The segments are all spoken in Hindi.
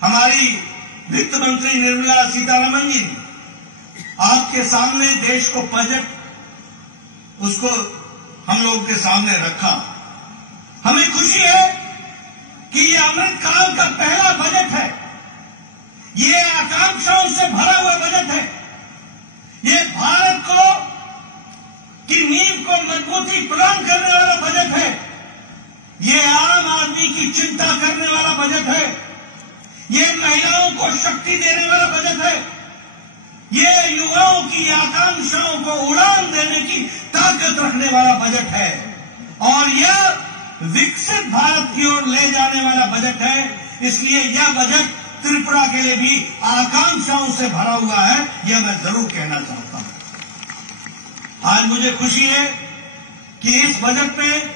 हमारी वित्त मंत्री निर्मला सीतारमण जी ने आपके सामने देश को बजट उसको हम लोगों के सामने रखा। हमें खुशी है कि ये अमृतकाल का पहला बजट है। ये आकांक्षाओं से भरा हुआ बजट है। ये भारत को की नींव को मजबूती प्रदान करने वाला बजट है। ये आम आदमी की चिंता करने वाला बजट है। ये महिलाओं को शक्ति देने वाला बजट है। ये युवाओं की आकांक्षाओं को उड़ान देने की ताकत रखने वाला बजट है और यह विकसित भारत की ओर ले जाने वाला बजट है। इसलिए यह बजट त्रिपुरा के लिए भी आकांक्षाओं से भरा हुआ है, यह मैं जरूर कहना चाहता हूं। आज मुझे खुशी है कि इस बजट में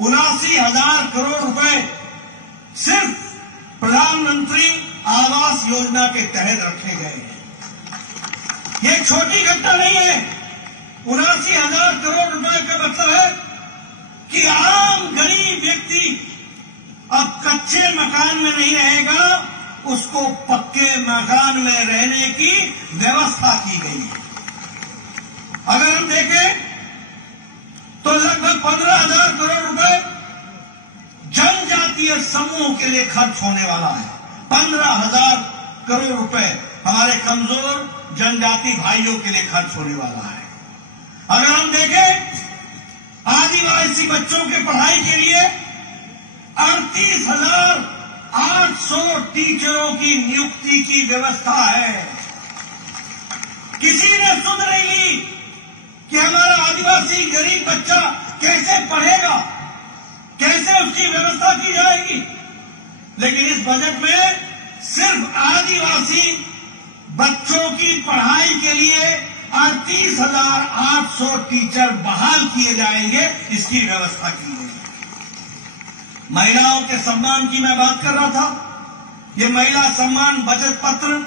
79,000 करोड़ रुपए सिर्फ प्रधानमंत्री आवास योजना के तहत रखे गए हैं। ये छोटी घटना नहीं है। 79,000 करोड़ रुपए का मतलब है कि आम गरीब व्यक्ति अब कच्चे मकान में नहीं रहेगा, उसको पक्के मकान में रहने की व्यवस्था की गई है। अगर हम देखें तो लगभग 15,000 करोड़ रुपए जनजातीय समूह के लिए खर्च होने वाला है। 15,000 करोड़ रुपए हमारे कमजोर जनजाति भाइयों के लिए खर्च होने वाला है। अगर हम देखें आदिवासी बच्चों के पढ़ाई के लिए 38,800 टीचरों की नियुक्ति की व्यवस्था है। किसी ने सुध नहीं ली कि हमारा आदिवासी गरीब बच्चा कैसे पढ़ेगा, कैसे उसकी व्यवस्था की जाएगी। लेकिन इस बजट में सिर्फ आदिवासी बच्चों की पढ़ाई के लिए 38,800 टीचर बहाल किए जाएंगे, इसकी व्यवस्था की गई है। महिलाओं के सम्मान की मैं बात कर रहा था। ये महिला सम्मान बचत पत्र,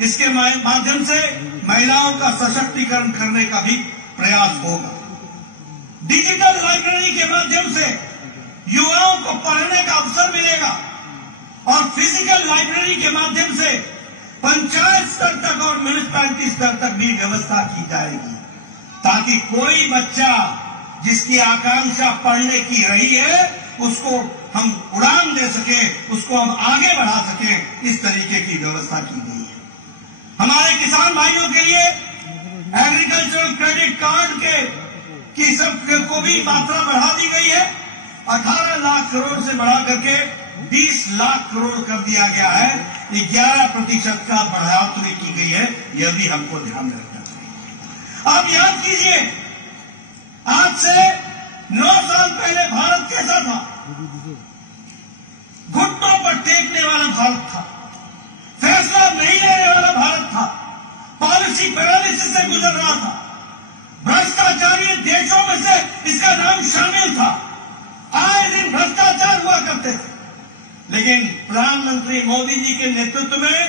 इसके माध्यम से महिलाओं का सशक्तिकरण करने का भी प्रयास होगा। डिजिटल लाइब्रेरी के माध्यम से युवाओं को पढ़ने का अवसर मिलेगा और फिजिकल लाइब्रेरी के माध्यम से पंचायत स्तर तक और म्यूनिसिपैलिटी स्तर तक भी व्यवस्था की जाएगी, ताकि कोई बच्चा जिसकी आकांक्षा पढ़ने की रही है उसको हम उड़ान दे सके, उसको हम आगे बढ़ा सके। इस तरीके की व्यवस्था की गई है। हमारे किसान भाइयों के लिए एग्रीकल्चरल क्रेडिट कार्ड की सब को भी मात्रा बढ़ा दी गई है। 18 लाख करोड़ से बढ़ा करके 20 लाख करोड़ कर दिया गया है। 11% का बढ़ोतरी की गई है, यह भी हमको ध्यान में रखना चाहिए। आप याद कीजिए, आज से 9 साल पहले भारत कैसा था? घुटनों पर टेकने वाला भारत था, फैसला नहीं लेने वाला भारत था, पॉलिसी पैरालिसिस से गुजर रहा था, भ्रष्टाचारी देशों में से इसका नाम शामिल था। आए दिन भ्रष्टाचार हुआ करते थे। लेकिन प्रधानमंत्री मोदी जी के नेतृत्व में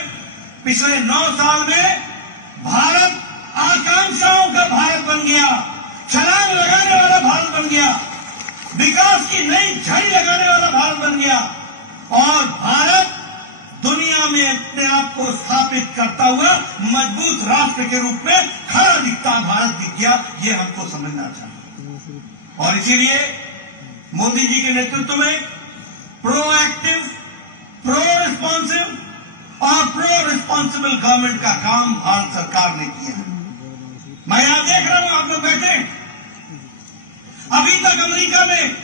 पिछले 9 साल में भारत आकांक्षाओं का भारत बन गया, छलांग लगाने वाला भारत बन गया, विकास की नई झड़ी लगाने वाला भारत बन गया और भारत दुनिया में अपने आप को स्थापित करता हुआ मजबूत राष्ट्र के रूप में खड़ा दिखता भारत दिख गया। ये हमको समझना चाहिए और इसीलिए मोदी जी के नेतृत्व में प्रोएक्टिव, प्रो रिस्पॉन्सिव और प्रो रिस्पॉन्सिबल गवर्नमेंट का काम भारत सरकार ने किया। मैं यहां देख रहा हूं, आप लोग बैठे, अभी तक अमेरिका में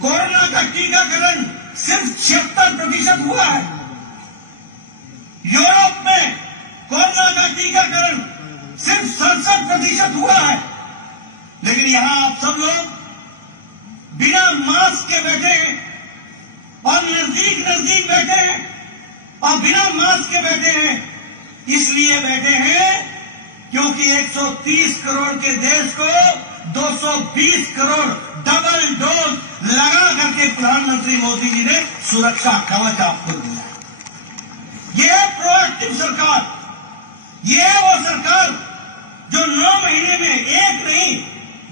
कोरोना का टीकाकरण सिर्फ 76% हुआ है। यूरोप में कोरोना का टीकाकरण सिर्फ 67% हुआ है। लेकिन यहां आप सब लोग बिना मास्क के बैठे हैं और नजदीक बैठे हैं और बिना मास्क के बैठे हैं। इसलिए बैठे हैं क्योंकि 130 करोड़ के देश को 220 करोड़ डबल डोज लगा करके प्रधानमंत्री मोदी जी ने सुरक्षा कवच आपको दिया। ये है प्रोएक्टिव सरकार। ये है वो सरकार जो 9 महीने में एक नहीं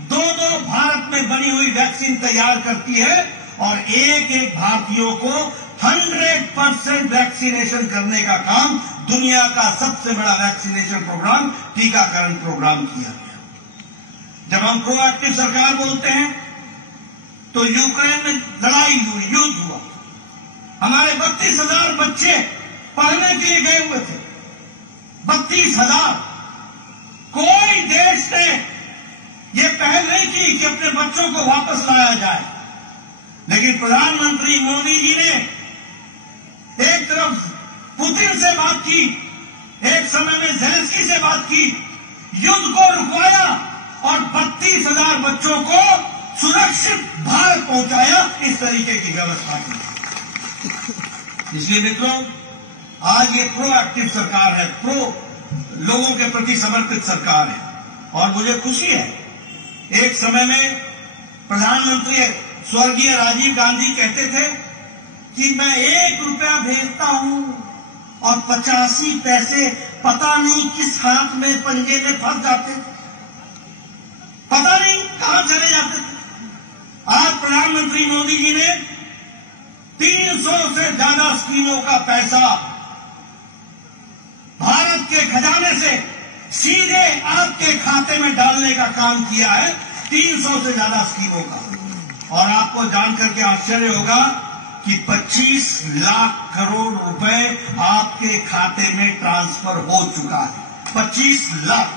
2 भारत में बनी हुई वैक्सीन तैयार करती है और एक भारतीयों को 100% वैक्सीनेशन करने का काम, दुनिया का सबसे बड़ा वैक्सीनेशन प्रोग्राम, टीकाकरण प्रोग्राम किया गया। जब हम प्रोएक्टिव सरकार बोलते हैं तो यूक्रेन में लड़ाई हुई, युद्ध हुआ, हमारे 32,000 बच्चे पढ़ने के लिए गए हुए थे। 32,000। कोई देश ने यह पहल नहीं की कि अपने बच्चों को वापस लाया जाए, लेकिन प्रधानमंत्री मोदी जी ने एक तरफ पुतिन से बात की, एक समय में ज़ेलेंस्की से बात की, युद्ध को रुकवाया और 32,000 बच्चों को सुरक्षित भारत पहुंचाया। इस तरीके की व्यवस्था की। इसलिए मित्रों, आज ये प्रोएक्टिव सरकार है, लोगों के प्रति समर्पित सरकार है। और मुझे खुशी है, एक समय में प्रधानमंत्री स्वर्गीय राजीव गांधी कहते थे कि मैं 1 रुपया भेजता हूं और 85 पैसे पता नहीं किस हाथ में पंजे में फंस जाते थे, पता नहीं कहां चले जाते थे। आज प्रधानमंत्री मोदी जी ने 300 से ज्यादा स्कीमों का पैसा भारत के खजाने से सीधे आपके खाते में डालने का काम किया है, 300 से ज्यादा स्कीमों का। और आपको जानकर के आश्चर्य होगा कि 25 लाख करोड़ रुपए आपके खाते में ट्रांसफर हो चुका है। 25 लाख।